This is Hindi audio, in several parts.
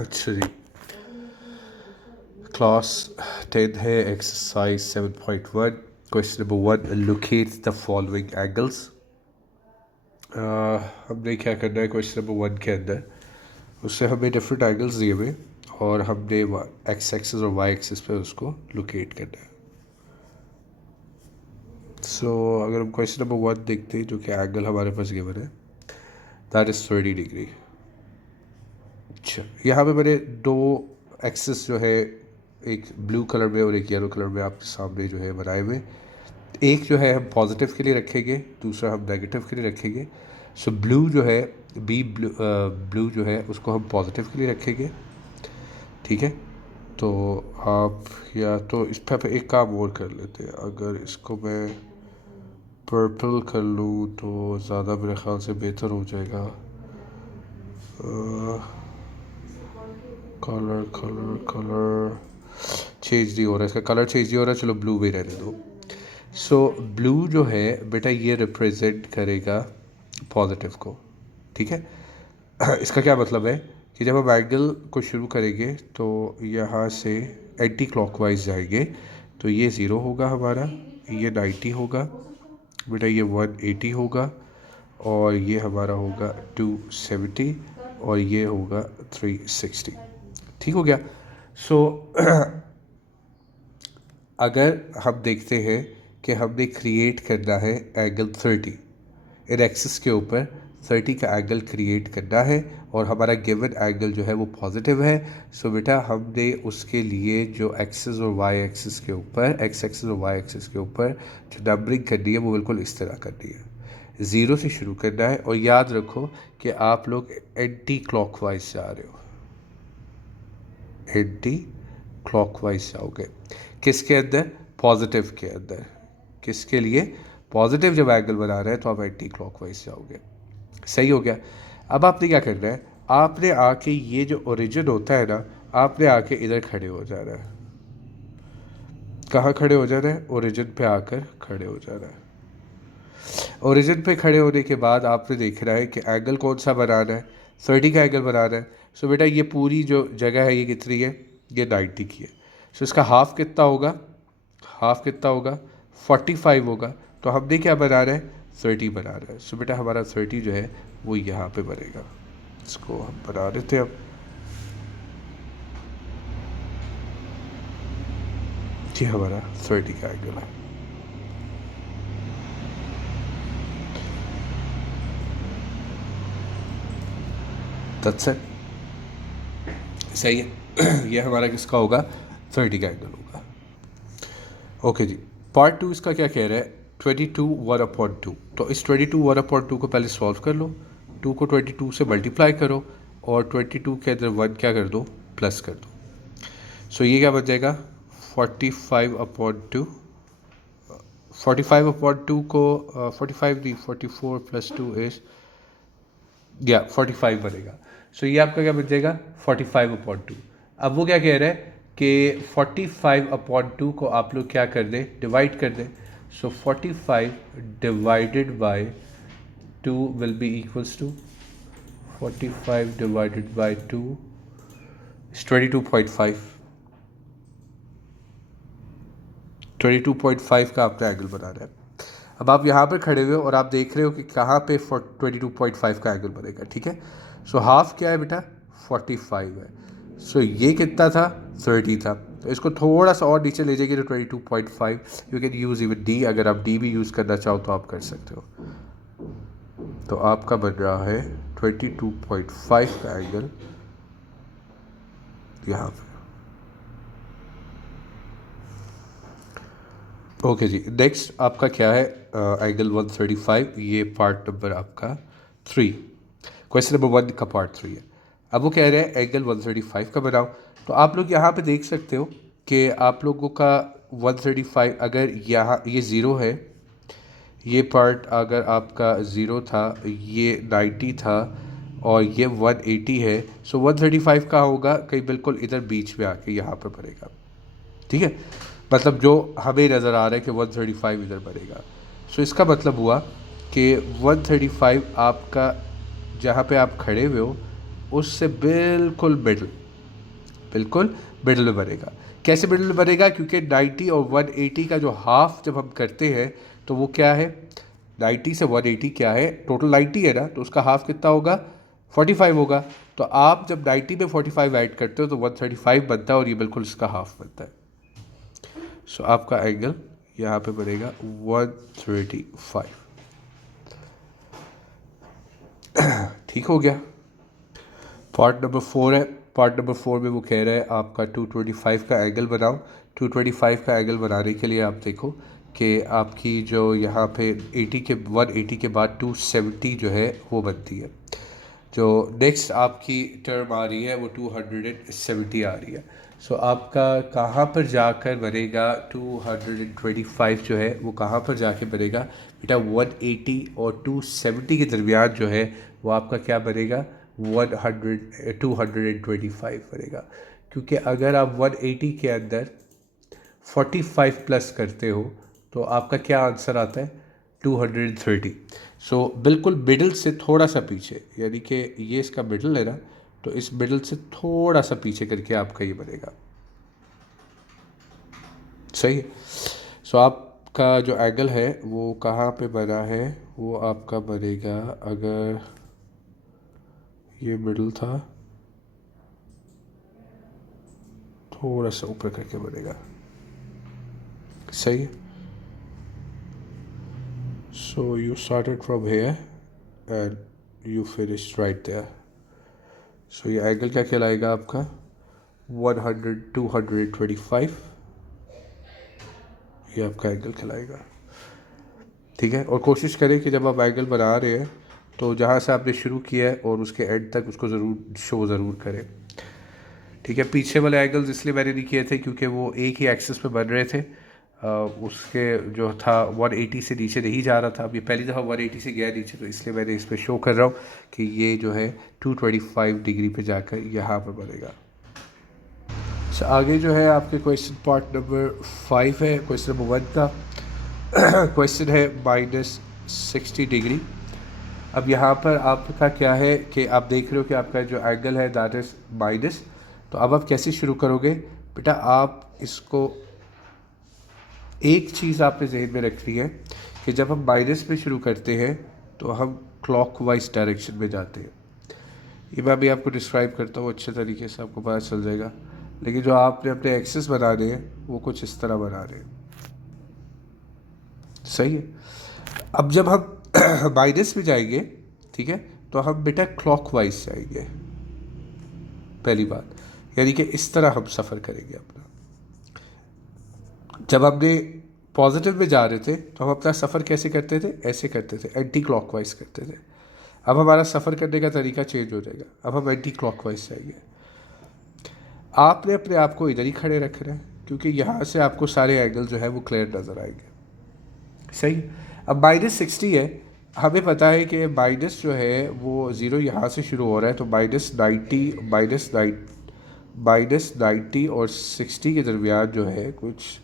अच्छा जी, क्लास 10 है, exercise 7.1। Question number 1, locate the following angles. हमने क्या करना है क्वेश्चन नंबर 1 के अंदर, उससे हमें डिफरेंट एंगल्स दिए हुए और हमने एक्स एक्सिस और वाई एक्सिस पे उसको लोकेट करना है। सो अगर हम क्वेश्चन नंबर 1 देखते हैं, जो कि एंगल हमारे पास गिवन है, दैट इज़ 30 डिग्री। अच्छा, यहाँ पे मैंने दो एक्सिस जो है, एक ब्लू कलर में और एक येलो कलर में आपके सामने जो है बनाए हुए। एक जो है हम पॉजिटिव के लिए रखेंगे, दूसरा हम नेगेटिव के लिए रखेंगे। सो ब्लू जो है, ब्लू जो है उसको हम पॉजिटिव के लिए रखेंगे, ठीक है। तो आप या तो इस पर एक काम और कर लेते हैं, अगर इसको मैं पर्पल कर लूँ तो ज़्यादा मेरे ख्याल से बेहतर हो जाएगा। कलर कलर कलर चेंज नहीं हो रहा, इसका कलर चेंज नहीं हो रहा, चलो ब्लू भी रहने दो। सो ब्लू जो है बेटा, ये रिप्रेजेंट करेगा पॉजिटिव को, ठीक है। इसका क्या मतलब है कि जब हम एंगल को शुरू करेंगे तो यहाँ से एंटी क्लॉकवाइज जाएंगे, तो ये 0 होगा हमारा, ये 90 होगा बेटा, ये 180 होगा, और ये हमारा होगा 270, और ये होगा 360। ठीक हो गया। सो अगर हम देखते हैं कि हमने क्रिएट करना है एंगल 30, इन एक्सिस के ऊपर 30 का एंगल क्रिएट करना है, और हमारा गिवन एंगल जो है वो पॉजिटिव है। सो बेटा हमने उसके लिए जो एक्सिस और वाई एक्सिस के ऊपर, एक्स एक्सिस और वाई एक्सिस के ऊपर जो नंबरिंग करनी है वो बिल्कुल इस तरह करनी है, 0 से शुरू करना है। और याद रखो कि आप लोग एंटी क्लॉकवाइज जा रहे हो, एंटी क्लॉकवाइज जाओगे किसके अंदर, पॉजिटिव के अंदर। किसके लिए, पॉजिटिव जब एंगल बना रहे हैं तो आप एंटी क्लॉकवाइज जाओगे। सही हो गया। अब आपने क्या करना है, आपने आके ये जो ओरिजिन होता है ना, आपने आके इधर खड़े हो जाना है। कहाँ खड़े हो जाना है, ओरिजिन पे आकर खड़े हो जाना है। ओरिजिन पे खड़े होने के बाद आपने देखना है कि एंगल कौन सा बनाना है, 30 का एंगल बनाना है। सो बेटा ये पूरी जो जगह है ये कितनी है, ये 90 की है। सो इसका हाफ कितना होगा, हाफ कितना होगा, 45 होगा। तो हमने क्या बनाना है, 30 बनाना है। सो बेटा हमारा 30 जो है वो यहाँ पे बनेगा। इसको हम बना देते हैं अब। ये हमारा 30 का एंगल है। दैट्स इट, सही है। ये हमारा किसका होगा, 30 का एंगल होगा। ओके जी, पार्ट 2 इसका क्या कह रहा है, 22 1/2। तो इस 22 1/2 को पहले सॉल्व कर लो, 2 को 22 से मल्टीप्लाई करो, और 22 के अंदर 1 क्या कर दो, प्लस कर दो। सो ये क्या बन जाएगा, 45/2। 45/2 को 45 दी 44 प्लस 2 इज, या 45 बनेगा। सो ये आपका क्या बन जाएगा, 45/2। अब वो क्या कह रहा है कि 45/2 को आप लोग क्या कर दें, डिवाइड कर दें। So 45 divided by 2 will be equals to 45 divided by 2 is 22.5। 22.5 का आपने एंगल बना रहा है। अब आप यहाँ पे खड़े हुए हो और आप देख रहे हो कि कहाँ पे 22.5 का एंगल बनेगा, ठीक है। सो हाफ क्या है बेटा, 45 है। सो ये कितना था, 30 था। तो इसको थोड़ा सा और नीचे ले जाएगी तो 22.5। You can use even D, अगर आप डी भी यूज़ करना चाहो तो आप कर सकते हो। तो आपका बन रहा है 22.5 का एंगल यहाँ पे। ओके जी, नेक्स्ट आपका क्या है, एंगल 135। ये पार्ट नंबर आपका 3, क्वेश्चन नंबर 1 का पार्ट 3 है। अब वो कह रहे हैं एंगल 135 का बनाओ। तो आप लोग यहाँ पे देख सकते हो कि आप लोगों का 135, अगर यहाँ ये 0 है, ये पार्ट अगर आपका 0 था, ये 90 था, और ये 180 है। सो 135 का होगा कहीं बिल्कुल इधर बीच में आके यहाँ पे पड़ेगा, ठीक है। मतलब जो हमें नज़र आ रहा है कि 135 इधर बनेगा। सो इसका मतलब हुआ कि 135 आपका जहाँ पे आप खड़े हुए हो उससे बिल्कुल मिडल, बिल्कुल मिडल में बनेगा। कैसे मिडल में बनेगा? क्योंकि 90 और 180 का जो हाफ जब हम करते हैं तो वो क्या है, 90 से 180 क्या है, टोटल 90 है ना, तो उसका हाफ कितना होगा, 45 होगा। तो आप जब 90 में 45 ऐड करते हो तो 135 बनता है और ये बिल्कुल इसका हाफ बनता है। सो आपका एंगल यहाँ पे बनेगा 135। ठीक हो गया। पार्ट नंबर 4 है। पार्ट नंबर 4 में वो कह रहा है आपका 225 का एंगल बनाओ। 225 का एंगल बनाने के लिए आप देखो कि आपकी जो यहाँ पे 80 के 180 के बाद 270 जो है वो बनती है। जो नेक्स्ट आपकी टर्म आ रही है वो 270 आ रही है। सो आपका कहाँ पर जाकर बनेगा 225 जो है वो कहाँ पर जाके बनेगा बेटा, 180 और 270 के दरमियान जो है वो आपका क्या बनेगा, 225 बनेगा। क्योंकि अगर आप 180 के अंदर 45 प्लस करते हो तो आपका क्या आंसर आता है, 230। सो बिल्कुल मिडल से थोड़ा सा पीछे, यानी कि ये इसका मिडल है ना, तो इस मिडल से थोड़ा सा पीछे करके आपका ये बनेगा। सही है। सो आपका जो एंगल है वो कहाँ पे बना है, वो आपका बनेगा, अगर ये मिडल था थोड़ा सा ऊपर करके बनेगा। सही है। So you started from here and you finished right there. So ये एंगल क्या कहलाएगा आपका, 225, ये आपका एंगल कहलाएगा। ठीक है। और कोशिश करें कि जब आप एंगल बना रहे हैं तो जहाँ से आपने शुरू किया है और उसके एंड तक उसको ज़रूर शो ज़रूर करें। ठीक है। पीछे वाले एंगल्स इसलिए मैंने नहीं किए थे क्योंकि वो एक ही एक्सिस पे बन रहे थे। उसके जो था 180 से नीचे नहीं जा रहा था। अब ये पहली दफ़ा 180 से गया नीचे, तो इसलिए मैंने इस पर शो कर रहा हूँ कि ये जो है 225 डिग्री पे जाकर यहाँ पर बनेगा। अच्छा, आगे जो है आपके क्वेश्चन पार्ट नंबर 5 है। क्वेश्चन नंबर 1 का क्वेश्चन है -60 डिग्री। अब यहाँ पर आपका क्या है कि आप देख रहे हो कि आपका जो एंगल है दैट इज़ माइनस। तो अब आप कैसे शुरू करोगे बेटा, आप इसको एक चीज़ आपने जहन में रखनी है कि जब हम माइनस में शुरू करते हैं तो हम क्लॉकवाइज डायरेक्शन में जाते हैं। ये मैं अभी आपको डिस्क्राइब करता हूँ, अच्छे तरीके से आपको पता चल जाएगा। लेकिन जो आपने अपने एक्सेस बना रहे हैं वो कुछ इस तरह बना रहे हैं। सही है। अब जब हम माइनस में जाएंगे, ठीक है, तो हम बेटा क्लॉकवाइज जाएंगे पहली बात, यानी कि इस तरह हम सफ़र करेंगे अपना। जब हमने पॉजिटिव में जा रहे थे तो हम अपना सफ़र कैसे करते थे, ऐसे करते थे, एंटी क्लॉकवाइज करते थे। अब हमारा सफ़र करने का तरीका चेंज हो जाएगा, अब हम एंटी क्लॉकवाइज जाएंगे। आपने अपने आप को इधर ही खड़े रखना है क्योंकि यहाँ से आपको सारे एंगल जो है वो क्लियर नज़र आएंगे। सही। अब -60 है, हमें पता है कि माइनस जो है वो ज़ीरो यहाँ से शुरू हो रहा है, तो -90 और 60 के दरमियान जो है कुछ,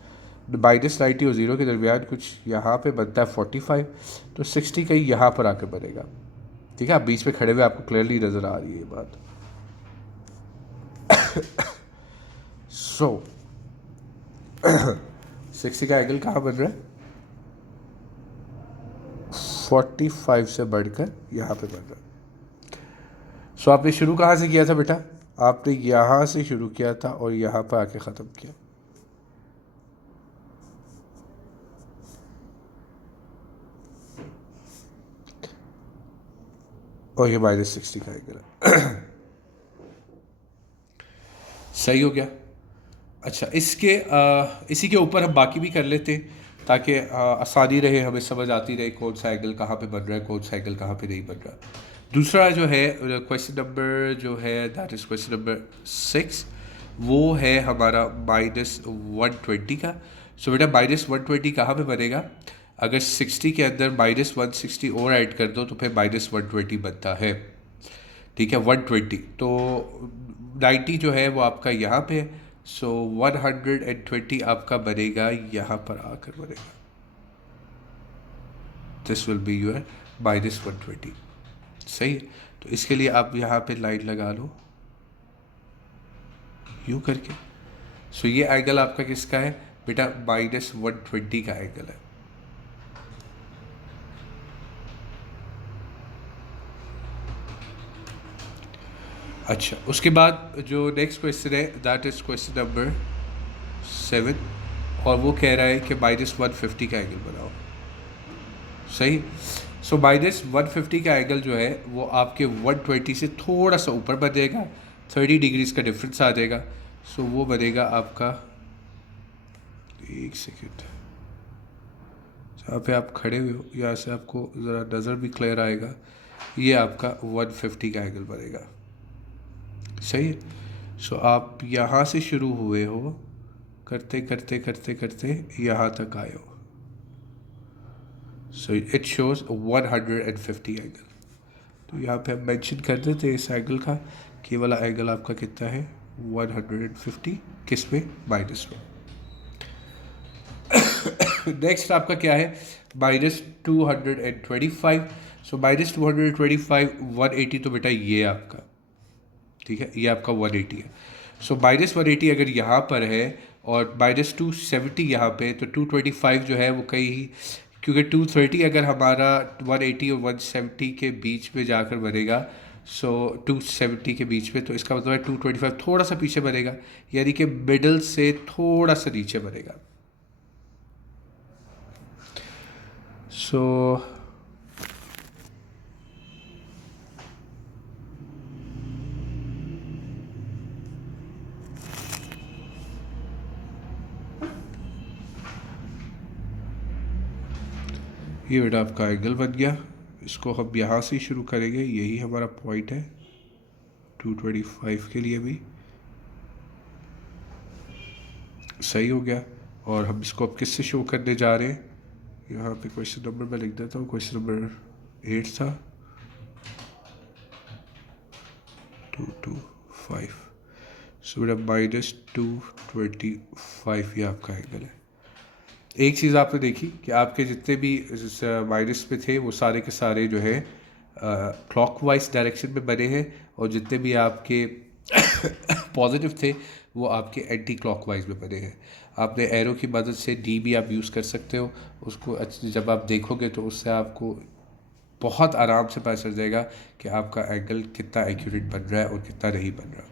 -90 और ज़ीरो के दरमियान कुछ यहाँ पे बनता है 45। तो 60 कहीं यहाँ पर आकर बनेगा। ठीक है। आप बीच में खड़े हुए आपको क्लियरली नज़र आ रही है ये बात। सो 60 का एंगल कहाँ बन रहा है, 45 से बढ़कर यहाँ पे बन रहा है। सो आपने शुरू कहाँ से किया था बेटा, आपने यहाँ से शुरू किया था और यहाँ पर आके ख़त्म किया। और ये -60 का एंगल है। सही हो गया। अच्छा, इसी के ऊपर हम बाकी भी कर लेते हैं ताकि आसानी रहे, हमें समझ आती रहे कौन सा एंगल कहाँ पे बन रहा है, कौन सा एंगल कहाँ पे नहीं बन रहा। दूसरा जो है क्वेश्चन नंबर जो है दैट इज़ क्वेश्चन नंबर 6, वो है हमारा -120 का। सो बेटा -120 कहाँ पे बनेगा, अगर 60 के अंदर -160 और ऐड कर दो तो फिर -120 बनता है। ठीक है। 120 तो 90 जो है वो आपका यहाँ पे है। सो 120 आपका बनेगा यहाँ पर आकर बनेगा। This will be your -120। सही है। तो इसके लिए आप यहाँ पे लाइन लगा लो, यूँ करके। सो ये एंगल आपका किसका है बेटा, -120 का एंगल है। अच्छा, उसके बाद जो नेक्स्ट क्वेश्चन है दैट इज़ क्वेश्चन नंबर 7, और वो कह रहा है कि -150 का एंगल बनाओ। सही। सो -150 का एंगल जो है वो आपके 120 से थोड़ा सा ऊपर बनेगा, 30 डिग्रीज का डिफरेंस आ जाएगा। सो वो बनेगा आपका, एक सेकेंड, जहाँ पे आप खड़े हुए हो यहाँ से आपको ज़रा नज़र भी क्लियर आएगा, ये आपका 150 का एंगल बनेगा। सही है। सो आप यहाँ से शुरू हुए हो, करते करते करते करते यहाँ तक आए हो। So it shows 150 angle. तो यहाँ पे हम मेंशन कर देते हैं इस एंगल का, कि ये वाला एंगल आपका कितना है 150, किस में, माइनस में। नेक्स्ट आपका क्या है -225। सो -225 180, तो बेटा ये आपका, ठीक है, ये आपका 180 है। सो -180 अगर यहाँ पर है और -270 यहाँ पे, तो 225 जो है वो कहीं, क्योंकि 230 अगर हमारा 180 और 170 के बीच में जाकर बनेगा, सो 270 के बीच में, तो इसका मतलब है 225 थोड़ा सा पीछे बनेगा, यानी कि मिडल से थोड़ा सा नीचे बनेगा। सो ये बेटा आपका एंगल बन गया। इसको हम यहाँ से शुरू करेंगे, यही हमारा पॉइंट है 225 के लिए भी। सही हो गया। और हम इसको अब किससे शो करने जा रहे हैं, यहाँ पे क्वेश्चन नंबर मैं लिख देता हूँ, क्वेश्चन नंबर 8 था 225। सो बेटा -225 ये आपका एंगल है। एक चीज़ आपने देखी कि आपके जितने भी माइनस पे थे वो सारे के सारे जो है क्लॉकवाइज डायरेक्शन में बने हैं, और जितने भी आपके पॉजिटिव थे वो आपके एंटी क्लॉकवाइज में बने हैं। आपने एरो की मदद से डी भी आप यूज़ कर सकते हो, उसको जब आप देखोगे तो उससे आपको बहुत आराम से पता चल जाएगा कि आपका एंगल कितना एक्यूरेट बन रहा है और कितना नहीं बन रहा।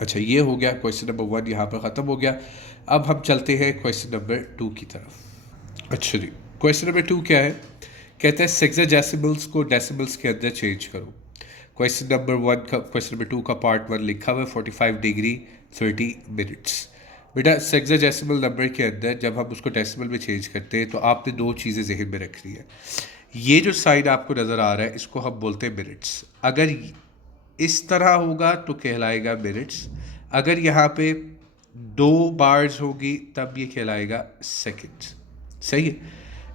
अच्छा, ये हो गया क्वेश्चन नंबर 1, यहाँ पर ख़त्म हो गया। अब हम चलते हैं क्वेश्चन नंबर 2 की तरफ। अच्छा जी, क्वेश्चन नंबर 2 क्या है, कहते हैं सेक्साडेसिमल्स को डेसिमल्स के अंदर चेंज करो। क्वेश्चन नंबर 1 का, क्वेश्चन नंबर 2 का पार्ट 1 लिखा हुआ है 45 डिग्री 30 मिनट्स। बेटा सेक्साडेसिमल नंबर के अंदर जब हम उसको डेसिमल में चेंज करते हैं तो आपने दो चीज़ें जहन में रखनी है। ये जो साइड आपको नज़र आ रहा है इसको हम बोलते हैं मिनट्स। अगर इस तरह होगा तो कहलाएगा मिनट्स, अगर यहाँ पे 2 बार्स होगी तब ये कहलाएगा सेकंड्स। सही है।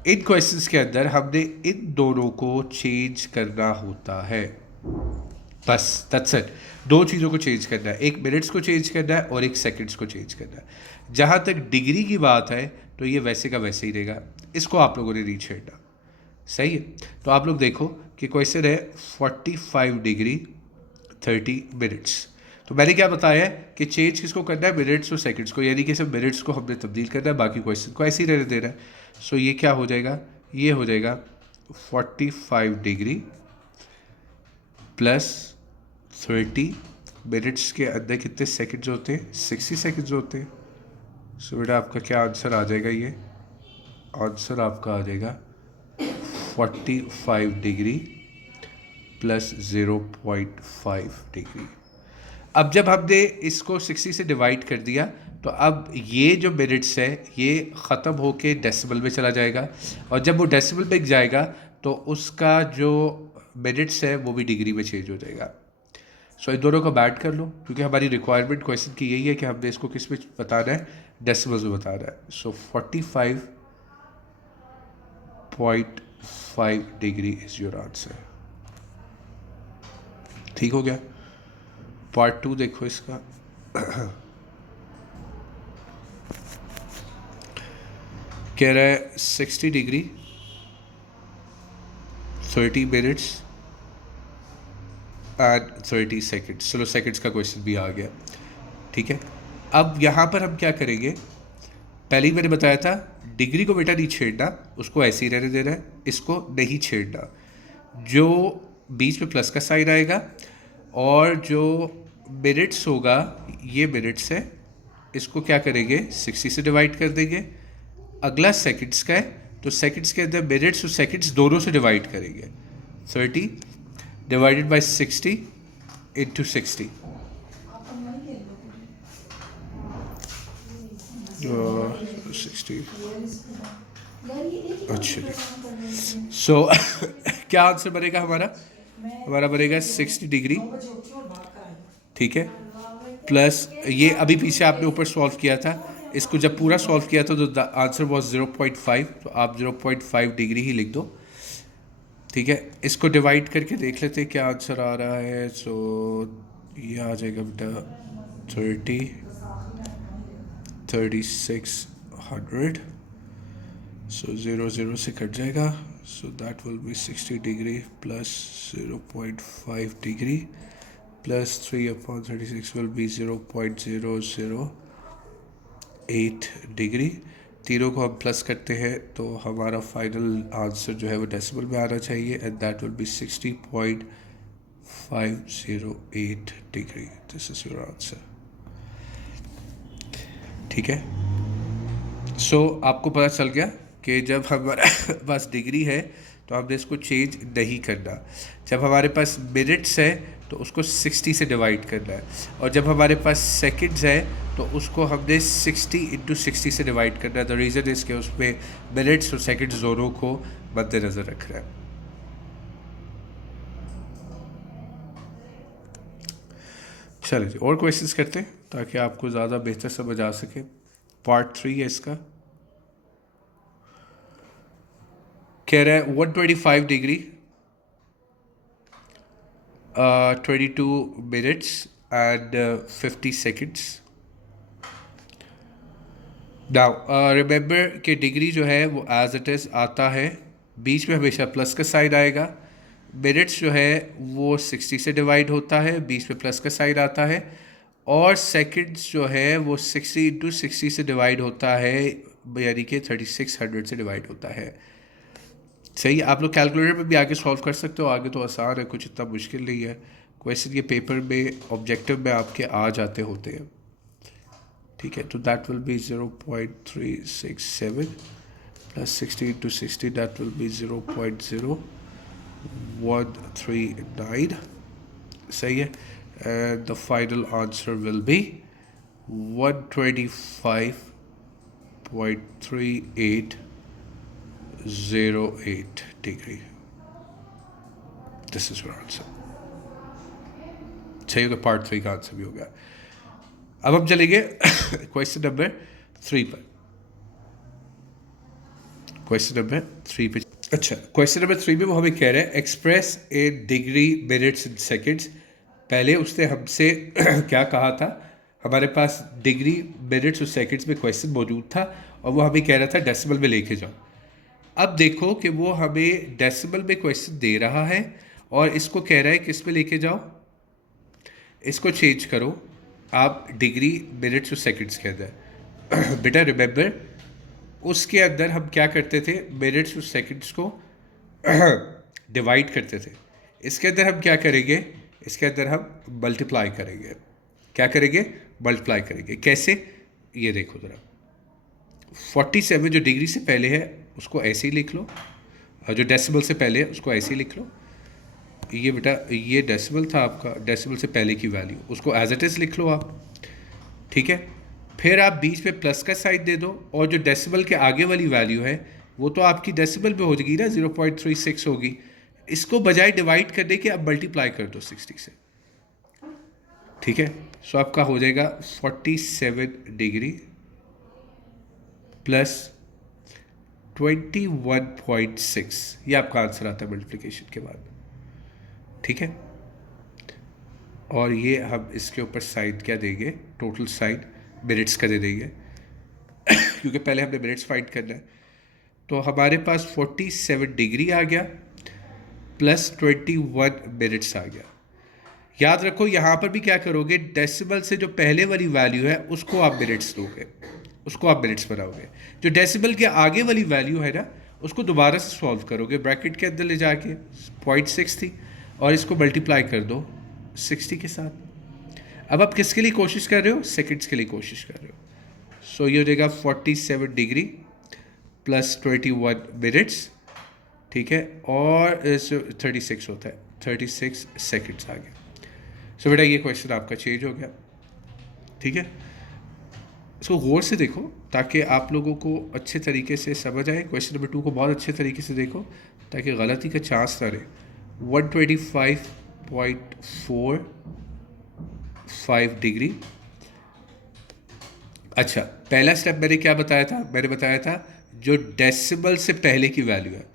इन क्वेश्चंस के अंदर हमने इन दोनों को चेंज करना होता है, बस दैट्स इट। दो चीज़ों को चेंज करना है, एक मिनट्स को चेंज करना है और एक सेकंड्स को चेंज करना है। जहाँ तक डिग्री की बात है तो ये वैसे का वैसे ही रहेगा, इसको आप लोगों ने नहीं छेड़ना। सही है। तो आप लोग देखो कि क्वेश्चन है 45 डिग्री 30 मिनट्स। तो मैंने क्या बताया है कि चेंज किसको करना है, मिनट्स और सेकंड्स को, यानी कि सिर्फ मिनट्स को हमने तब्दील करना है, बाकी क्वेश्चन को ऐसे ही रहने देना है। सो ये क्या हो जाएगा, ये हो जाएगा 45 डिग्री प्लस 30 मिनट्स के अंदर कितने सेकंड्स होते हैं, 60 सेकंड्स होते हैं। सो बेटा आपका क्या आंसर आ जाएगा, ये आंसर आपका आ जाएगा 45 डिग्री प्लस 0.5 डिग्री। अब जब हमने इसको 60 से डिवाइड कर दिया तो अब ये जो मिनट्स है ये ख़त्म होके डेसिमल में चला जाएगा, और जब वो डेसिमल में जाएगा तो उसका जो मिनट्स है वो भी डिग्री में चेंज हो जाएगा। सो इन दोनों को बैड कर लो, क्योंकि हमारी रिक्वायरमेंट क्वेश्चन की यही है कि हमने इसको किस में बताना है, डेसिमल्स में बताना है। सो 45.5 डिग्री इज़ योर आंसर। ठीक हो गया। पार्ट 2 देखो इसका। कह रहा है 60 डिग्री 30 मिनट्स एंड 30 सेकंड्स। चलो सेकंड्स का क्वेश्चन भी आ गया। ठीक है, अब यहाँ पर हम क्या करेंगे, पहले ही मैंने बताया था डिग्री को बेटा नहीं छेड़ना, उसको ऐसे ही रहने देना है, इसको नहीं छेड़ना। जो बीच में प्लस का साइन आएगा और जो मिनट्स होगा, ये मिनट्स है, इसको क्या करेंगे 60 से डिवाइड कर देंगे। अगला सेकंड्स का है, तो सेकंड्स के अंदर मिनट्स और सेकंड्स दोनों से डिवाइड करेंगे। 30 डिवाइडेड बाय 60 इंटू 60, 60। अच्छा जी, सो क्या आंसर बनेगा हमारा, हमारा बनेगा 60 डिग्री, ठीक है, प्लस ये अभी पीछे आपने ऊपर सॉल्व किया था, इसको जब पूरा सॉल्व किया था तो द आंसर वॉज 0.5, तो आप 0.5 डिग्री ही लिख दो, ठीक है। इसको डिवाइड करके देख लेते हैं क्या आंसर आ रहा है। सो ये आ जाएगा बेटा 3600, सो 0 से कट जाएगा, सो that will B 60 degree plus 0.5 degree plus 3/36 will be 0.008 degree. तीनों को हम प्लस करते हैं तो हमारा फाइनल आंसर जो है वो डेसिमल में आना चाहिए, and that will B 60.508 degree. This is your answer, ठीक है। सो आपको पता चल गया कि जब हमारे पास डिग्री है तो हमने इसको चेंज नहीं करना, जब हमारे पास मिनट्स है तो उसको 60 से डिवाइड करना है, और जब हमारे पास सेकंड्स है तो उसको हमने 60 इंटू 60 से डिवाइड करना है। द रीज़न इज़ कि उसमें मिनट्स और सेकंड्स दोनों को मद्देनज़र रखना है। चलिए जी, और क्वेश्चंस करते हैं ताकि आपको ज़्यादा बेहतर समझ आ सके। पार्ट 3 है इसका, कह रहा है 125 degree 22 minutes and 50 seconds. Now remember कि डिग्री जो है वो एज इट इज़ आता है, बीच में हमेशा प्लस का साइन आएगा। मिनट्स जो है वो 60 से डिवाइड होता है, बीच में प्लस का साइन आता है, और सेकंड्स जो है वो 60 इंटू 60 से डिवाइड होता है, यानी कि 3600 से डिवाइड होता है। सही, आप लोग कैलकुलेटर पे भी आगे सॉल्व कर सकते हो, आगे तो आसान है, कुछ इतना मुश्किल नहीं है। क्वेश्चन ये पेपर में ऑब्जेक्टिव में आपके आ जाते होते हैं, ठीक है। तो that will B 0.367 plus 60 into 60, that will B 0.0139, सही है। And the final answer will be 125.3808 degree. This is your answer, सही होगा। पार्ट 3 का आंसर भी हो गया। अब हम चलेंगे क्वेश्चन नंबर 3 पर। क्वेश्चन नंबर 3 पे, अच्छा, क्वेश्चन नंबर 3 में वो हमें कह रहे हैं express A degree minutes in seconds. पहले उसने हमसे क्या कहा था, हमारे पास डिग्री मिनट्स और सेकंड्स में क्वेश्चन मौजूद था और वो हमें कह रहा था डेसिमल में लेके जाओ। अब देखो कि वो हमें डेसिमल में क्वेश्चन दे रहा है और इसको कह रहा है किस में लेके जाओ, इसको चेंज करो आप डिग्री मिनट्स और सेकंड्स के अंदर। बेटा रिमेंबर उसके अंदर हम क्या करते थे, मिनट्स और सेकंड्स को डिवाइड करते थे। इसके अंदर हम क्या करेंगे, इसके अंदर हम मल्टीप्लाई करेंगे। क्या करेंगे, मल्टीप्लाई करेंगे। कैसे, ये देखो ज़रा, 47 जो डिग्री से पहले है उसको ऐसे ही लिख लो, और जो डेसिमल से पहले है उसको ऐसे ही लिख लो। ये बेटा ये डेसिमल था आपका, डेसिमल से पहले की वैल्यू, उसको एज इट इज़ लिख लो आप, ठीक है। फिर आप बीच में प्लस का साइन दे दो, और जो डेसिमल के आगे वाली वैल्यू है वो तो आपकी डेसिमल में हो जाएगी ना, 0.36 होगी। इसको बजाय डिवाइड करने के आप मल्टीप्लाई कर दो 60 से, ठीक है। सो आपका हो जाएगा 47 डिग्री प्लस 21.6, ये आपका आंसर आता है मल्टीप्लिकेशन के बाद, ठीक है। और ये हम इसके ऊपर साइन क्या देंगे, टोटल साइन मिनट्स का दे देंगे क्योंकि पहले हमने मिनट्स फाइंड करना है। तो हमारे पास 47 डिग्री आ गया प्लस 21 मिनट्स आ गया। याद रखो यहाँ पर भी क्या करोगे, डेसिमल से जो पहले वाली वैल्यू है उसको आप मिनट्स दोगे, उसको आप मिनट्स बनाओगे। जो डेसिमल के आगे वाली वैल्यू है ना, उसको दोबारा से सॉल्व करोगे ब्रैकेट के अंदर ले जाके, 0.6 थी और इसको मल्टीप्लाई कर दो 60 के साथ। अब आप किसके लिए कोशिश कर रहे हो, सेकंड्स के लिए कोशिश कर रहे हो। सो ये हो जाएगा 47 डिग्री प्लस 21 मिनट्स, ठीक है, और 36 होता है, 36 सेकंड्स आ गया। सो बेटा ये क्वेश्चन आपका चेंज हो गया, ठीक है। इसको गौर से देखो ताकि आप लोगों को अच्छे तरीके से समझ आए। क्वेश्चन नंबर 2 को बहुत अच्छे तरीके से देखो ताकि गलती का चांस ना रहे। 125.45 डिग्री। अच्छा, पहला स्टेप मैंने क्या बताया था, मैंने बताया था जो डेसिमल से पहले की वैल्यू है,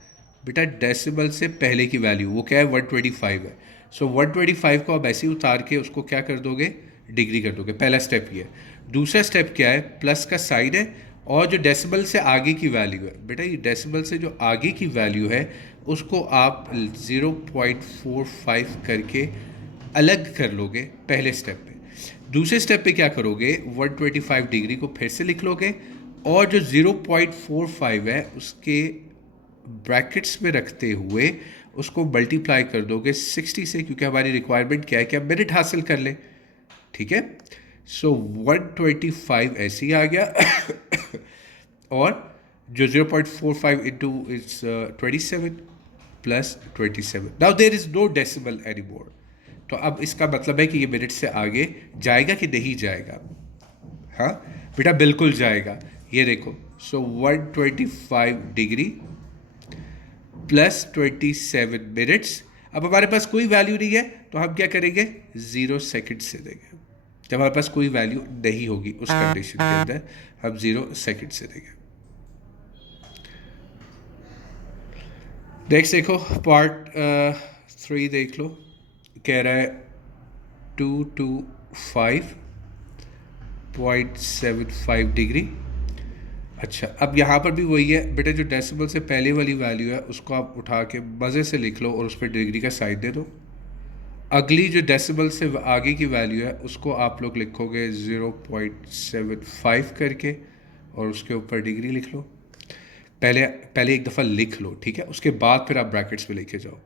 बेटा डेसिमल से पहले की वैल्यू वो क्या है, 125 है। सो 125 को आप ऐसे ही उतार के उसको क्या कर दोगे, डिग्री कर दोगे। पहला स्टेप ये है। दूसरा स्टेप क्या है, प्लस का साइन है और जो डेसिमल से आगे की वैल्यू है, बेटा ये डेसिमल से जो आगे की वैल्यू है उसको आप 0.45 करके अलग कर लोगे पहले स्टेप पे। दूसरे स्टेप पे क्या करोगे, 125 डिग्री को फिर से लिख लोगे और जो 0.45 है उसके ब्रैकेट्स में रखते हुए उसको मल्टीप्लाई कर दोगे 60 से, क्योंकि हमारी रिक्वायरमेंट क्या है कि आप मिनट हासिल कर लें, ठीक है। सो 125 ऐसे ही आ गया और जो 0.45 into is 27 plus 27। Now there is no decimal anymore. तो अब इसका मतलब है कि ये मिनट से आगे जाएगा कि नहीं जाएगा। हाँ बेटा बिल्कुल जाएगा, ये देखो। सो 125 डिग्री प्लस 27 मिनट्स। अब हमारे पास कोई वैल्यू नहीं है तो हम क्या करेंगे, 0 सेकंड से देंगे। जब हमारे पास कोई वैल्यू नहीं होगी उस कंडीशन के अंदर हम 0 सेकंड से देंगे। नेक्स्ट देखो पार्ट 3 देख लो, कह रहा है 225.75 डिग्री। अच्छा, अब यहाँ पर भी वही है बेटा, जो डेसिमल से पहले वाली वैल्यू है उसको आप उठा के मज़े से लिख लो और उस पर डिग्री का साइन दे दो। अगली जो डेसिमल से आगे की वैल्यू है उसको आप लोग लिखोगे 0.75 करके और उसके ऊपर डिग्री लिख लो। पहले पहले एक दफ़ा लिख लो, ठीक है, उसके बाद फिर आप ब्रैकेट्स में लेके जाओ।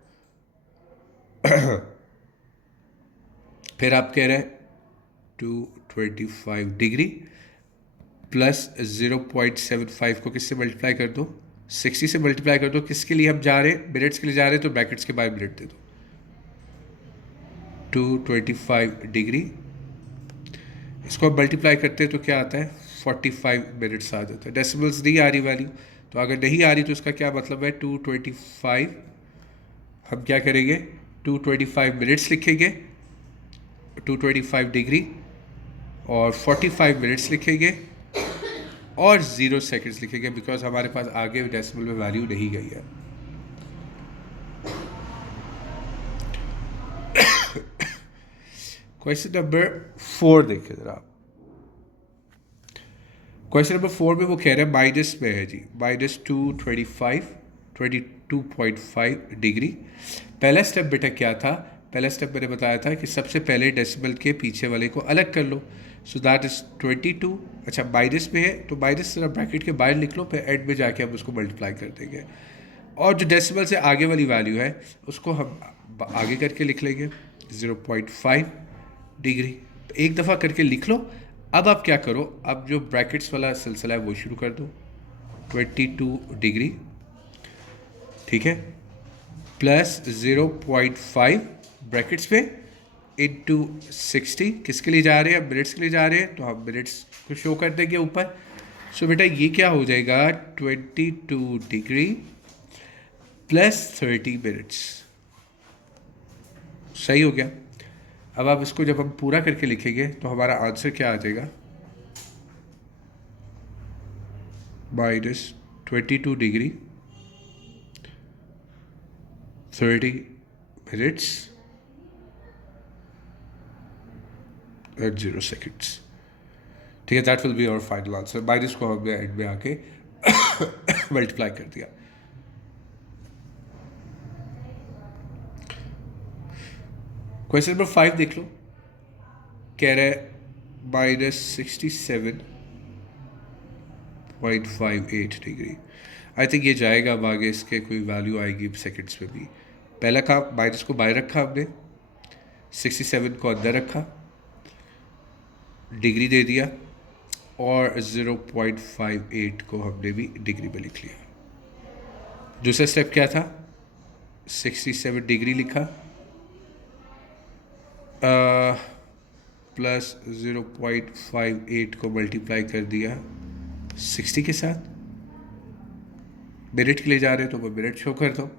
फिर आप कह रहे हैं 225 डिग्री प्लस 0.75 को किससे मल्टीप्लाई कर दो, 60 से मल्टीप्लाई कर दो। किसके लिए हम जा रहे हैं, मिनट्स के लिए जा रहे हैं, तो ब्रैकेट्स के बाहर मिनट दे दो। 225 डिग्री, इसको हम मल्टीप्लाई करते हैं तो क्या आता है, 45 मिनट्स आ जाता है। डेसिमल्स नहीं आ रही वैल्यू, तो अगर नहीं आ रही तो इसका क्या मतलब है, 225 हम क्या करेंगे, 225 मिनट्स लिखेंगे, 225 डिग्री और 45 मिनट्स लिखेंगे और 0 सेकंड्स लिखेंगे, बिकॉज हमारे पास आगे डेसिमल में वैल्यू नहीं गई है। क्वेश्चन नंबर 4 देखिए जरा। क्वेश्चन नंबर 4 में वो कह रहे हैं माइनस में है जी, -22.5 डिग्री। पहला स्टेप बेटा क्या था, पहला स्टेप मैंने बताया था कि सबसे पहले डेसिमल के पीछे वाले को अलग कर लो। So that is 22। अच्छा माइनस में है तो माइनस ब्रैकेट के बाहर लिख लो, फिर एंड में जाके हम उसको मल्टीप्लाई कर देंगे और जो डेसिमल से आगे वाली वैल्यू है उसको हम आगे करके लिख लेंगे 0.5 डिग्री। एक दफ़ा करके लिख लो। अब आप क्या करो, अब जो ब्रैकेट्स वाला सिलसिला है वो शुरू कर दो, 22 डिग्री, ठीक है, प्लस 0.5 ब्रैकेट्स पे इंटू 60। किसके लिए जा रहे हैं, मिनट्स के लिए जा रहे हैं, तो हम मिनट्स को शो कर देंगे ऊपर। सो बेटा ये क्या हो जाएगा, 22 डिग्री प्लस 30 मिनट्स। सही हो गया। अब आप इसको जब हम पूरा करके लिखेंगे तो हमारा आंसर क्या आ जाएगा, -22 डिग्री 30 मिनट्स एट 0 सेकेंड्स। ठीक है, that will be our final answer. Minus को हमने एंड में आके मल्टीप्लाई कर दिया। क्वेश्चन नंबर 5 देख लो, कह रहा है -67.58 डिग्री। आई थिंक ये जाएगा, अब आगे इसके कोई वैल्यू आएगी सेकंड्स में भी। पहला काम, माइनस को बाहर रखा हमने, 67 को अंदर रखा, डिग्री दे दिया, और 0.58 को हमने भी डिग्री में लिख लिया। दूसरा स्टेप क्या था, 67 डिग्री लिखा, प्लस 0.58 को मल्टीप्लाई कर दिया 60 के साथ। मिनट के लिए जा रहे हैं तो मैं मिनट शो कर दो।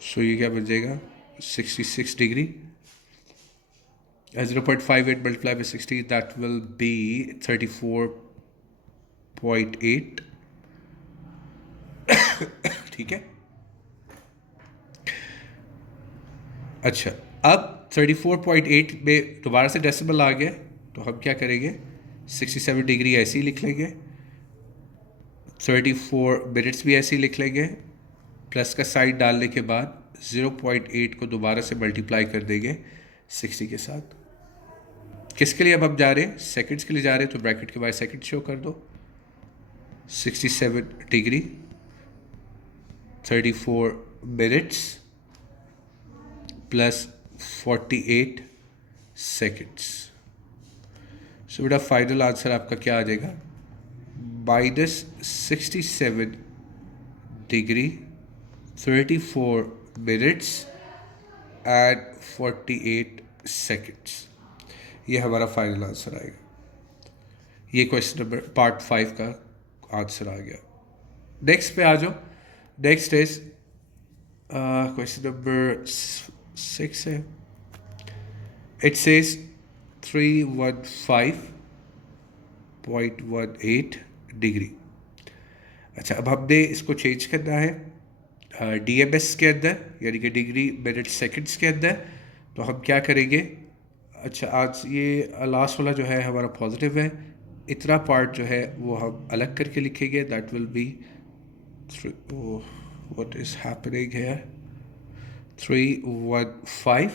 सो ये क्या बन जाएगा, 66 degree, 0.58 multiply by 60, that will B 34.8। ठीक है, अच्छा अब 34.8 में दोबारा से डेसिमल आ गया, तो हम क्या करेंगे, 67 डिग्री ऐसे ही लिख लेंगे, 34 मिनट्स भी ऐसे ही लिख लेंगे, प्लस का साइड डालने के बाद 0.8 को दोबारा से मल्टीप्लाई कर देंगे 60 के साथ। किसके लिए अब हम जा रहे हैं, सेकंड्स के लिए जा रहे हैं, तो ब्रैकेट के बाद सेकंड शो कर दो, 67 डिग्री 34 मिनट्स प्लस 48 सेकंड्स। सो बेटा फाइनल आंसर आपका क्या आ जाएगा, -67 डिग्री 34 मिनट्स एंड 48 सेकंड्स। ये हमारा फाइनल आंसर आएगा। ये क्वेश्चन नंबर पार्ट 5 का आंसर आ गया। नेक्स्ट पे आ जाओ। नेक्स्ट इज क्वेश्चन नंबर 6 है। It says 315.18 degree. अच्छा, अब हमने इसको चेंज करना है डीएमएस के अंदर, यानी कि डिग्री मिनट सेकंड्स के अंदर। तो हम क्या करेंगे, अच्छा आज ये लास्ट वाला जो है हमारा पॉजिटिव है, इतना पार्ट जो है वो हम अलग करके लिखेंगे, that will be what is happening here 315।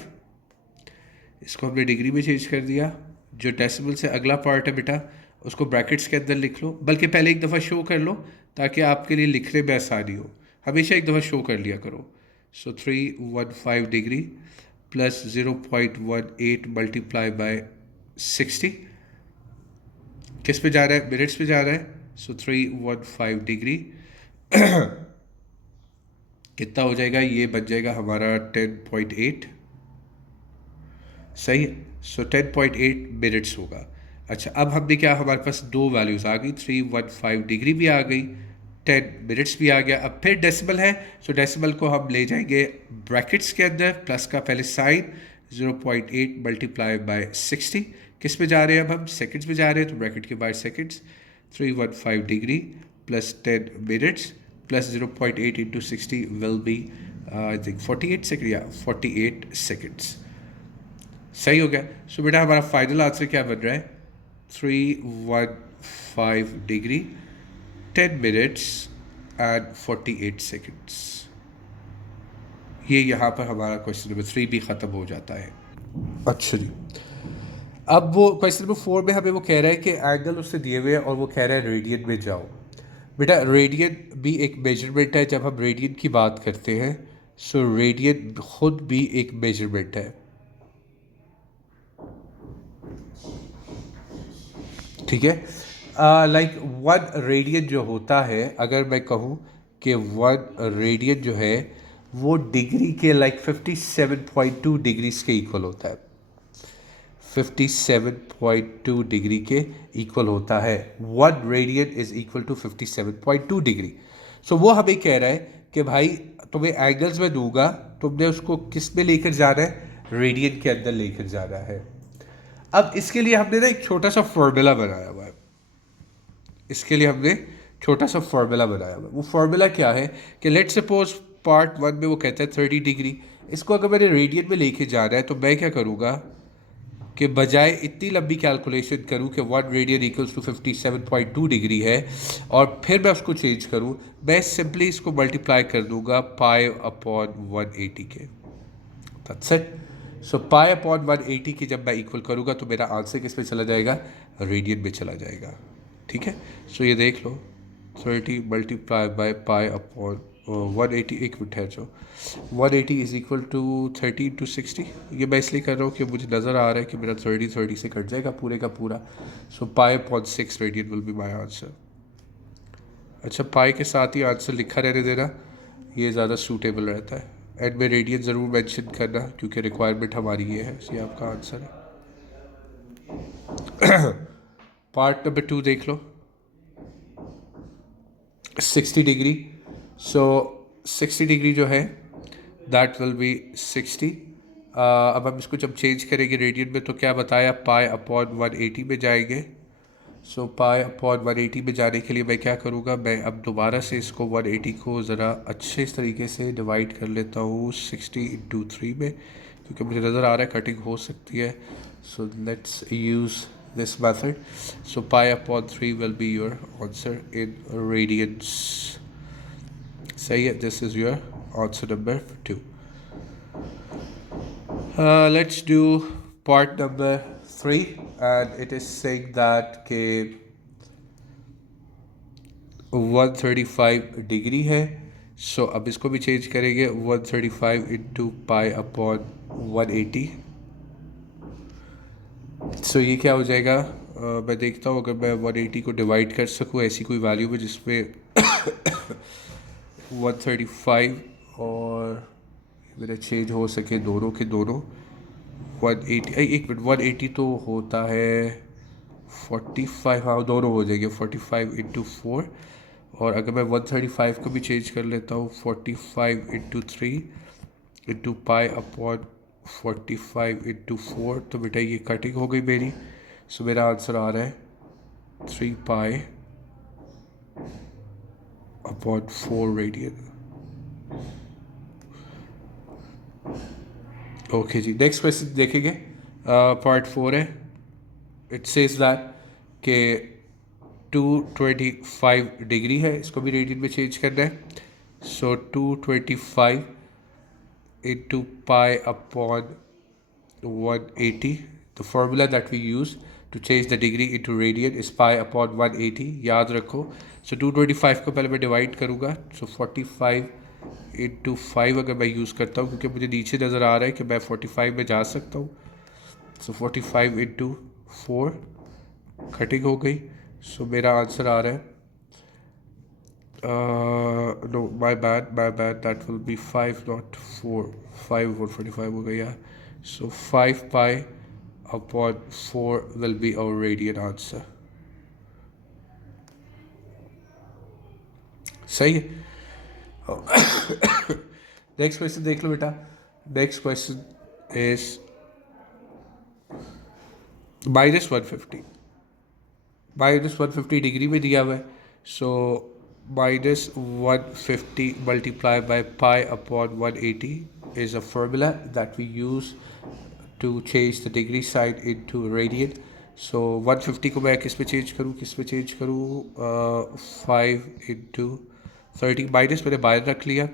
इसको हमने डिग्री में चेंज कर दिया। जो डेसिमल से अगला पार्ट है बेटा उसको ब्रैकेट्स के अंदर लिख लो, बल्कि पहले एक दफ़ा शो कर लो ताकि आपके लिए लिखने में आसानी हो। हमेशा एक दफ़ा शो कर लिया करो। सो 315 डिग्री प्लस 0.18 मल्टीप्लाई बाय 60, किस पे जा रहा है, मिनट्स पे जा रहा है। सो 315 डिग्री कितना हो जाएगा, ये बन जाएगा हमारा 10.8, सही है। सो 10.8 मिनट्स होगा। अच्छा, अब हमने क्या, हमारे पास दो वैल्यूज़ आ गई, 315 डिग्री भी आ गई, 10 मिनट्स भी आ गया। अब फिर डेसिमल है, सो डेसिमल को हम ले जाएंगे ब्रैकेट्स के अंदर, प्लस का पहले साइन 0.8 मल्टीप्लाई बाय 60, किस पे जा रहे हैं अब हम, सेकंड्स में जा रहे हैं, तो ब्रैकेट के बाद seconds 315 degree plus 10 minutes plus 0.8 into 60 will be I think 48 second, या 48 सेकेंड्स। सही हो गया। सो बेटा हमारा फाइनल आंसर क्या बन रहा है, 315 डिग्री 10 मिनट्स एंड 48 सेकेंड्स। ये यहाँ पर हमारा क्वेश्चन नंबर 3 भी ख़त्म हो जाता है। अच्छा जी, अब वो क्वेश्चन नंबर 4 में हमें वो कह रहा है कि एंगल उससे दिए हुए हैं और वो कह रहा है रेडियन में जाओ। बेटा रेडियन भी एक मेजरमेंट है। जब हम रेडियन की बात करते हैं, सो रेडियन खुद भी एक मेजरमेंट है, ठीक है। लाइक 1 रेडियन जो होता है, अगर मैं कहूँ कि 1 रेडियन जो है वो डिग्री के लाइक 57.2 डिग्रीज के इक्वल होता है, 57.2 डिग्री के इक्वल होता है। 1 radian is equal to 57.2 degree. So वो हमें कह रहा है कि भाई तुम्हें एंगल्स में दूंगा, तुमने उसको किस में लेकर जाना है, रेडियन के अंदर लेकर जाना है। अब इसके लिए हमने ना एक छोटा सा फॉर्मूला बनाया हुआ है, इसके लिए हमने छोटा सा फॉर्मूला बनाया हुआ है। वो फॉर्मूला क्या है कि लेट सपोज पार्ट 1 में वो कहता है 30 डिग्री, इसको अगर मैंने रेडियन में लेके जाना है तो मैं क्या करूँगा कि बजाय इतनी लंबी कैलकुलेशन करूँ कि 1 रेडियन इक्वल्स टू 57.2 डिग्री है और फिर मैं उसको चेंज करूँ, मैं सिंपली इसको मल्टीप्लाई कर दूँगा पाई अपॉन 180 के। That's it. So pi upon 180 की जब मैं इक्वल करूँगा तो मेरा आंसर किस पे चला जाएगा, रेडियन में चला जाएगा। ठीक है, सो ये देख लो 30 मल्टीप्लाई बाय पाई अपॉन 180, एक मिनट है जो 180 इज इक्वल टू 30 टू 60। ये मैं इसलिए कर रहा हूँ कि मुझे नज़र आ रहा है कि मेरा 30 से कट जाएगा पूरे का पूरा। So pi upon 6 radian will be my answer. अच्छा, पाई के साथ ही आंसर लिखा रहने देना, ये ज़्यादा सूटेबल रहता है। एंड में रेडियन ज़रूर मेंशन करना क्योंकि रिक्वायरमेंट हमारी ये है। ये आपका आंसर है। पार्ट नंबर 2 देख लो, 60 डिग्री। सो 60 डिग्री जो है दैट विल बी 60। अब हम इसको जब चेंज करेंगे रेडियन में तो क्या बताया, पाई अपॉन 180 में जाएंगे। सो पाई अपॉन 180 में जाने के लिए मैं क्या करूँगा, मैं अब दोबारा से इसको 180 को ज़रा अच्छे तरीके से डिवाइड कर लेता हूँ 60 इंटू 3 में, क्योंकि मुझे नज़र आ रहा है कटिंग हो सकती है। So let's use this method. So pi upon 3 will be your answer in radiance. सही है, this is your answer number 2। Let's do part number 3 and it is saying that के 135 डिग्री है। सो अब इसको भी चेंज करेंगे 135 इंटू पाई अपॉन 180। सो ये क्या हो जाएगा, मैं देखता हूँ अगर मैं 180 को डिवाइड कर सकूँ ऐसी कोई वैल्यू में जिसमें 135 और मेरा चेंज हो सके दोनों के दोनों। 180, एक मिनट, 180 तो होता है 45, हाँ दोनों हो जाएंगे 45 इंटू 4। और अगर मैं 135 को भी चेंज कर लेता हूँ 45 into 3 into pi upon 45 into 4, तो बेटा ये कटिंग हो गई मेरी। सो मेरा आंसर आ रहा है 3 पाई अपॉन 4 रेडियन। ओके जी, नेक्स्ट क्वेश्चन देखेंगे, पार्ट 4 है। इट सेज दैट के 225 डिग्री है, इसको भी रेडियन में चेंज करना है। So 225 into pi upon 180, the formula that we use to change the degree into radian is pi upon 180, याद रखो। सो 225 को पहले मैं डिवाइड करूँगा। सो 45 इंटू 5 अगर मैं यूज़ करता हूँ, क्योंकि मुझे नीचे नज़र आ रहा है कि मैं 45 में जा सकता हूँ। सो 45 इंटू 4, कटिंग हो गई। सो मेरा आंसर आ रहा है, no my bad that will be 5 not 4, 5 और 45 हो गया। So 5 pi upon 4 will be our radian answer. सही है। नेक्स्ट क्वेश्चन देख लो बेटा। नेक्स्ट क्वेश्चन इज -150, -150 डिग्री में दिया हुआ है। So -150 multiply by pi upon 180 is a formula that we use to change the degree sign into radian. So 150 को मैं किस में चेंज करूँ, 5 इंटू 30, माइनस मैंने बाहर रख लिया,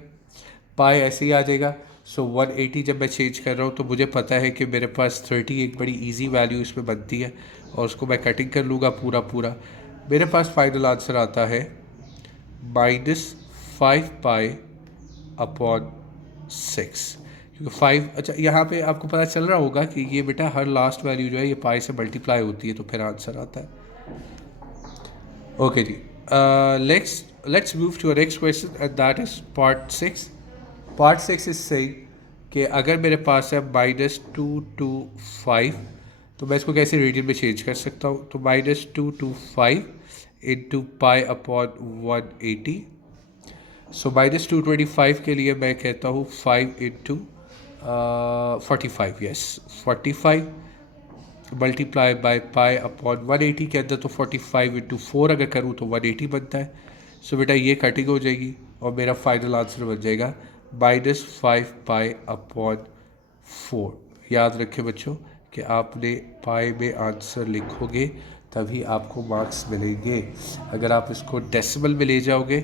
पाई ऐसे ही आ जाएगा। सो 180 जब मैं चेंज कर रहा हूँ तो मुझे पता है कि मेरे पास 30 एक बड़ी इजी वैल्यू इसमें बनती है, और उसको मैं कटिंग कर लूँगा पूरा पूरा। मेरे पास फाइनल आंसर आता है -5 पाई अपॉन 6, क्योंकि 5, अच्छा यहाँ पे आपको पता चल रहा होगा कि ये बेटा हर लास्ट वैल्यू जो है ये पाई से मल्टीप्लाई होती है, तो फिर आंसर आता है। ओके जी, let's move to next question and that is part 6। Part 6 is saying कि अगर मेरे पास है -225, तो मैं इसको कैसे रेडियन में चेंज कर सकता हूँ। तो -225 इंटू पाई अपॉन 180। सो -225 के लिए मैं कहता हूँ 5 into 45, yes 45 multiply by pi upon 180 के अंदर, तो 45 इंटू 4 अगर करूँ तो 180 बनता है। सो बेटा ये कटिंग हो जाएगी और मेरा फाइनल आंसर बन जाएगा -5 पाई अपॉन 4। याद रखें बच्चों कि आपने पाई में आंसर लिखोगे तभी आपको मार्क्स मिलेंगे। अगर आप इसको डेसिमल में ले जाओगे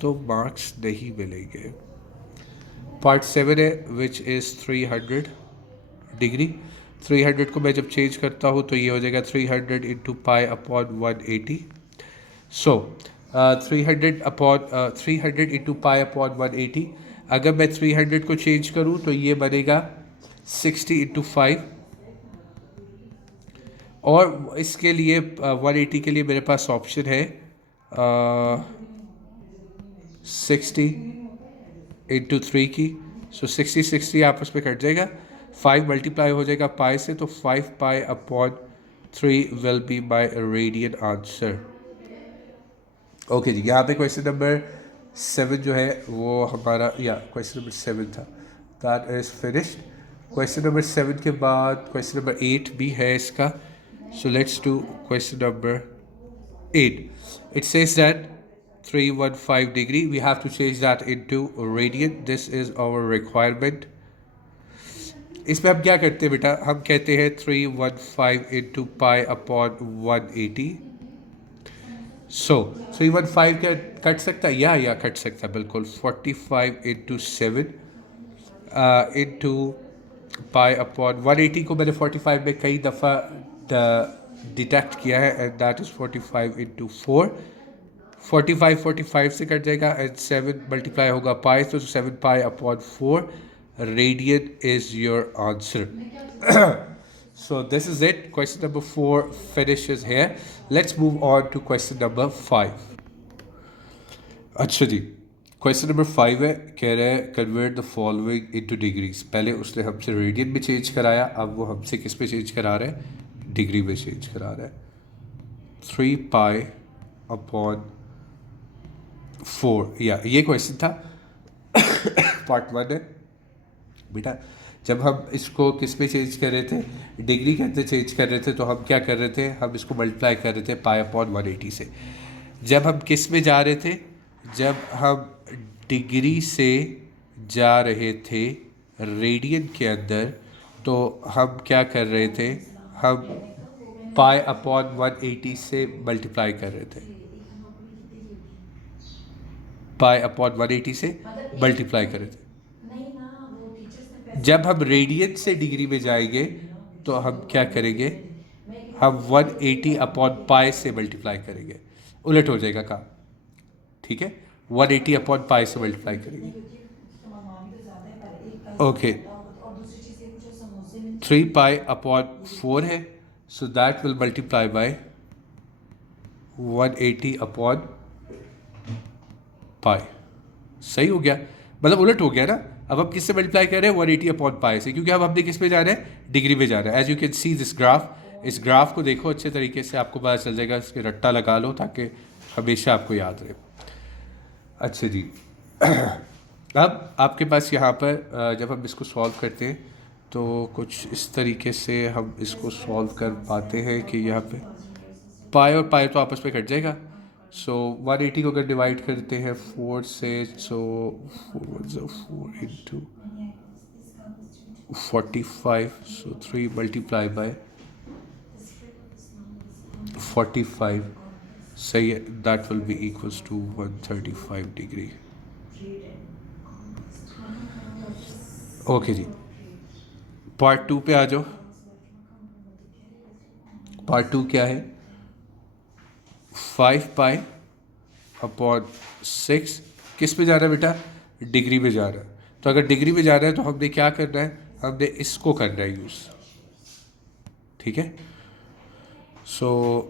तो मार्क्स नहीं मिलेंगे। पार्ट 7 है विच इज़ 300 डिग्री। 300 को मैं जब चेंज करता हूँ तो ये हो जाएगा 300 इंटू पाई अपॉन 180। सो 300 इंटू पाई अपॉन 180। अगर मैं 300 को चेंज करूँ तो ये बनेगा 60 इंटू 5। और इसके लिए 180 के लिए मेरे पास ऑप्शन है 60 इंटू 3 की। सो 60 आपस में कट जाएगा, 5 मल्टीप्लाई हो जाएगा पाई से, तो 5 pi upon 3 will be my radian answer. Okay जी, यहाँ पे क्वेश्चन नंबर 7 जो है वो हमारा, या क्वेश्चन नंबर 7 था, that is finished. Question number 7 के बाद क्वेश्चन नंबर 8 भी है इसका। So let's do question number 8. It says that 315 degree. We have to change that into radian. This is our requirement. इसमें हम क्या करते हैं बेटा, हम कहते हैं 315 इंटू पाई अपॉन 180। सो 315 क्या कट सकता है, या कट सकता है बिल्कुल। 45 इंटू 7 इंटू पाई अपॉन 180 को मैंने 45 में कई दफ़ा डिटेक्ट किया है, एंड दैट इज़ 45 इंटू 4। 45 से कट जाएगा, एंड 7 मल्टीप्लाई होगा पाई, तो 7 pi upon 4 radian is your answer. So this is it. Question number 4 finishes here. Let's move on to question number 5. अच्छा जी, क्वेश्चन नंबर 5 है, कह रहा है convert the following into degrees. पहले उसने हमसे रेडियन में चेंज कराया, अब वो हमसे किस पे चेंज करा रहा है, डिग्री में चेंज करा रहा है। 3 पाई अपॉन 4, या ये क्वेश्चन था पार्ट 1 है बेटा। जब हम इसको किस में चेंज कर रहे थे, डिग्री के अंदर चेंज कर रहे थे, तो हम क्या कर रहे थे, हम इसको मल्टीप्लाई कर रहे थे पाई अपॉन 180 से। जब हम किस में जा रहे थे, जब हम डिग्री से जा रहे थे रेडियन के अंदर, तो हम क्या कर रहे थे, हम पाई अपॉन 180 से मल्टीप्लाई कर रहे थे, पाई अपॉन 180 से मल्टीप्लाई कर रहे थे। जब हम रेडियन से डिग्री में जाएंगे तो हम क्या करेंगे, हम 180 अपॉन पाई से मल्टीप्लाई करेंगे, उलट हो जाएगा काम, ठीक है। 180 अपॉन पाई से मल्टीप्लाई करेंगे। ओके, 3 पाई अपॉन 4 है, सो that will multiply by 180 upon पाई। सही हो गया, मतलब उलट हो गया ना। अब हम किससे मल्टीप्लाई कर रहे हैं, 180 अपॉन पाई से, क्योंकि अब हमने किस पे जाना है, डिग्री में जाना है। As you can see this graph, इस ग्राफ को देखो अच्छे तरीके से, आपको पता चल जाएगा, इसके रट्टा लगा लो ताकि हमेशा आपको याद रहे। अच्छा जी अब आपके पास यहाँ पर जब हम इसको सॉल्व करते हैं तो कुछ इस तरीके से हम इसको सॉल्व कर पाते हैं कि यहाँ पे पाई और पाई तो आपस में कट जाएगा। सो 180 को अगर डिवाइड करते हैं 4 से, so 4 into 45, so 3 multiply by 45, सही है, that will be equals to 135 degree. Okay जी, पार्ट 2 पे आ जाओ। पार्ट 2 क्या है, 5 पाई अपॉन 6, किस पे जा रहा है बेटा, डिग्री में जा रहा है। तो अगर डिग्री में जा रहा है तो हमने क्या करना है, हमने इसको करना है यूज़, ठीक है। सो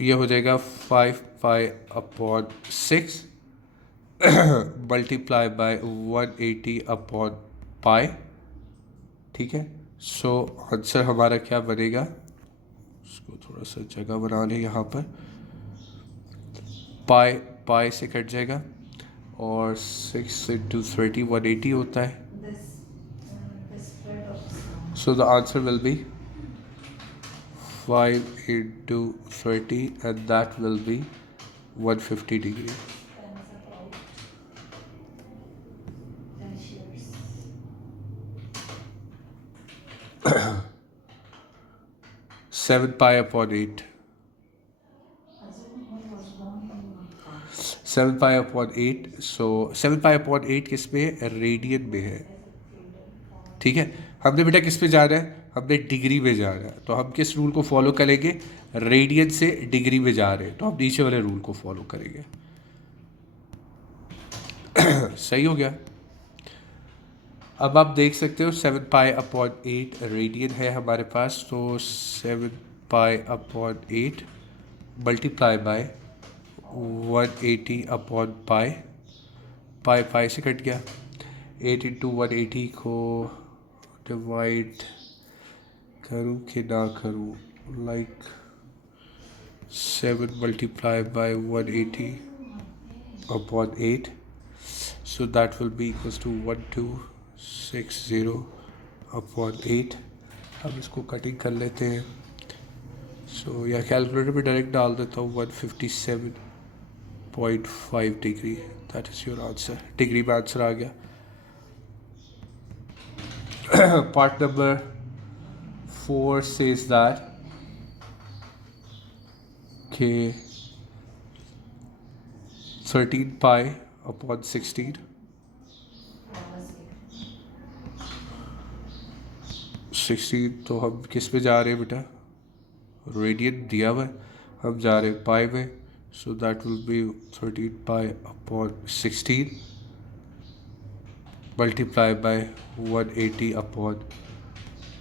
ये हो जाएगा 5 pi upon 6 multiply by 180 upon पाई, ठीक है। सो आंसर हमारा क्या बनेगा, उसको थोड़ा सा जगह बना लें यहाँ पर, पाई पाई से कट जाएगा, और 6 इंटू 30 180 होता है। So the answer will be 5 into 30 and that will B 150 degree. 7 pi upon 8, 7 pi upon 8, so 7 pi upon 8 किस में है? रेडियन में है। ठीक है, हमने बेटा किस पे जा रहा है? हमने डिग्री में जा रहा है, तो हम किस रूल को फॉलो करेंगे? रेडियन से डिग्री में जा रहे हैं, तो हम नीचे वाले रूल को फॉलो करेंगे। सही हो गया। अब आप देख सकते हो 7 पाई अपॉन 8 रेडियन है हमारे पास, तो 7 pi upon 8 multiply by 180 upon pi. Pi pi से कट गया। 8 इंटू 180 को डिवाइड करूँ कि ना करूँ? Like 7 multiply by 180 upon 8, so that will be equals to 1260 upon 8। अब इसको कटिंग कर लेते हैं, सो या कैलकुलेटर में डायरेक्ट डाल देता हूँ। 157.5 degree, that is your answer. Degree में आंसर आ गया। पार्ट नंबर 4 says that कि 13 पाई अपॉन 16 तो हम किस पे जा रहे हैं बेटा? रेडियन दिया हुआ है, हम जा रहे हैं पाई में, so that will be 13 pi upon 16 multiply by 180 upon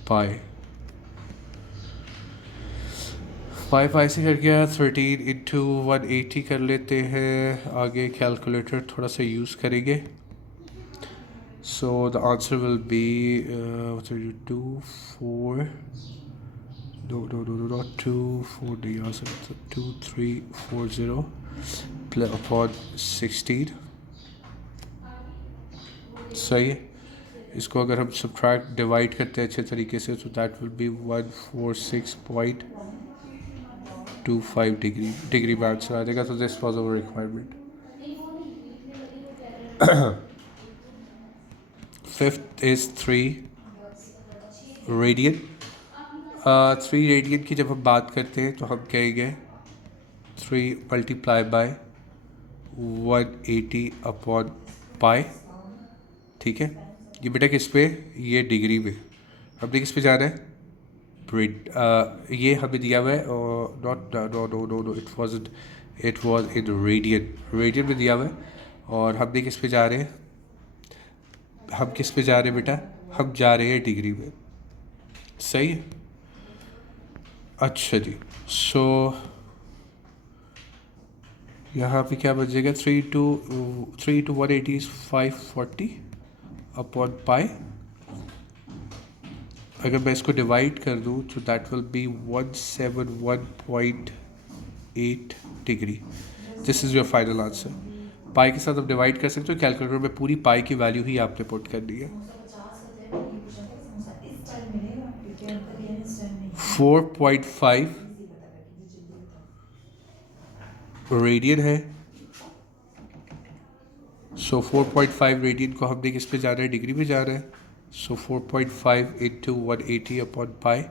pi. Pi pi से कर गया। 13 इंटू 180 कर लेते हैं। आगे कैलकुलेटर थोड़ा सा यूज़ करेंगे, so the answer will be 2 4 no, not 2 4 नहीं आ सकता। 2340 अपॉन 16। सही है। इसको अगर हम सब्ट्रैक्ट डिवाइड करते हैं अच्छे तरीके से, तो that will B 146.25 degree. Degree में आंसर आ जाएगा। तो this was our requirement. Fifth is 3 radian. 3 radian की जब हम बात करते हैं तो हम कहेंगे 3 मल्टीप्लाई बाय 180 अपॉन पाई। ठीक है, ये बेटा किस पे? ये डिग्री में। हमने किस पे जाना है? ये हमें दिया हुआ है, not no no no no it was in radian. Radian में दिया हुआ है, और हमने किस पे जा रहे हैं? हम किस पे जा रहे हैं बेटा? हम जा रहे हैं डिग्री में। सही है। अच्छा जी, सो यहाँ पे क्या बच जाएगा? 3 टू 180 इज 540 अपॉन पाई। अगर मैं इसको डिवाइड कर दूँ तो that will be 171.8 degree. This is your final answer. Pi के साथ आप डिवाइड कर सकते हो। कैलकुलेटर में पूरी पाई की वैल्यू ही आपने पुट करनी है। 4.5 रेडियन है, सो 4.5 रेडियन को हमने किस पे जाना है? डिग्री में जा रहा है। सो 4.5 इंटू 180 अपॉन पाई।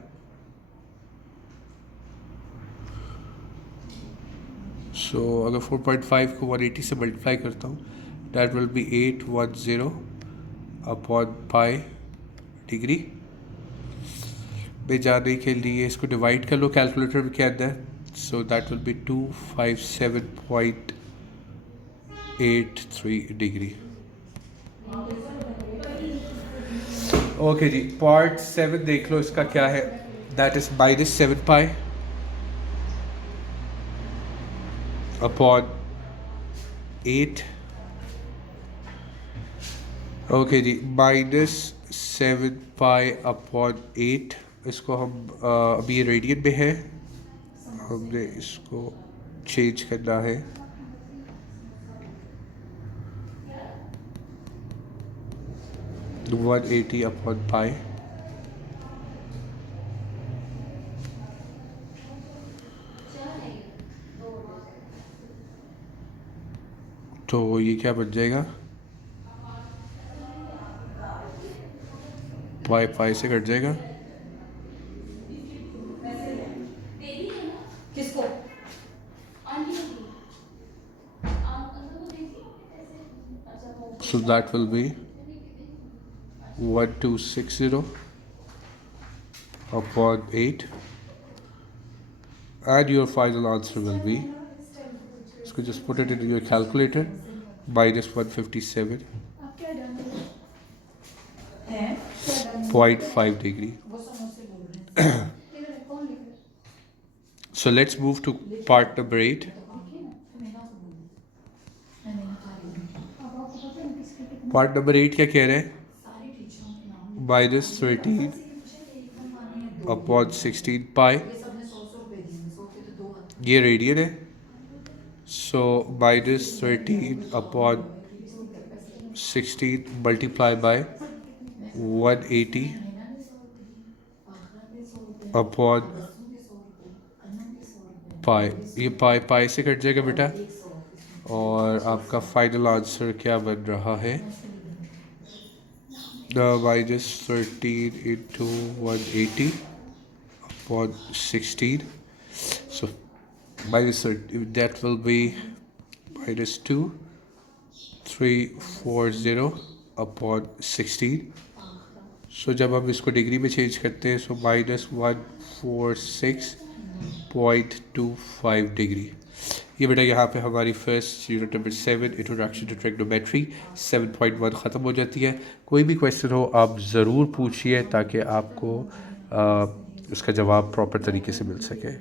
सो अगर 4.5 को 180 से मल्टीप्लाई करता हूँ, that will B 810 upon pi degree. में जाने के लिए इसको डिवाइड कर लो कैलकुलेटर के अंदर, so that will be 257.83 degree. Okay जी, पार्ट 7 देख लो, इसका क्या है? That is -7 pi upon 8। Okay जी, -7 पाई अपॉन 8। इसको हम अभी रेडियन में है, हमने इसको चेंज करना है। वन 180 अपॉन पाई। तो ये क्या बन जाएगा? पाई पाई से कट जाएगा। किसको? So that will be 1260 upon 8, and your final answer will be, so just put it into your calculator, minus 157.5 degree. So let's move to part number 8. Part number 8 क्या कह रहे हैं? -13 अपॉन 16 पाई, ये रेडियन है. सो -13 अपॉन 16 मल्टीप्लाई बाय 180 अपॉन पाई. ये पाई पाई से कट जाएगा बेटा, और आपका फाइनल आंसर क्या बन रहा है? -13 into 180 upon 16. So that will be -2340 upon 16. सो जब हम इसको डिग्री में चेंज करते हैं, सो -146.25 डिग्री. ये बेटा यहाँ पे हमारी first unit number 7 introduction to trigonometry 7.1 ख़त्म हो जाती है. कोई भी क्वेश्चन हो आप ज़रूर पूछिए ताकि आपको उसका जवाब प्रॉपर तरीके से मिल सके.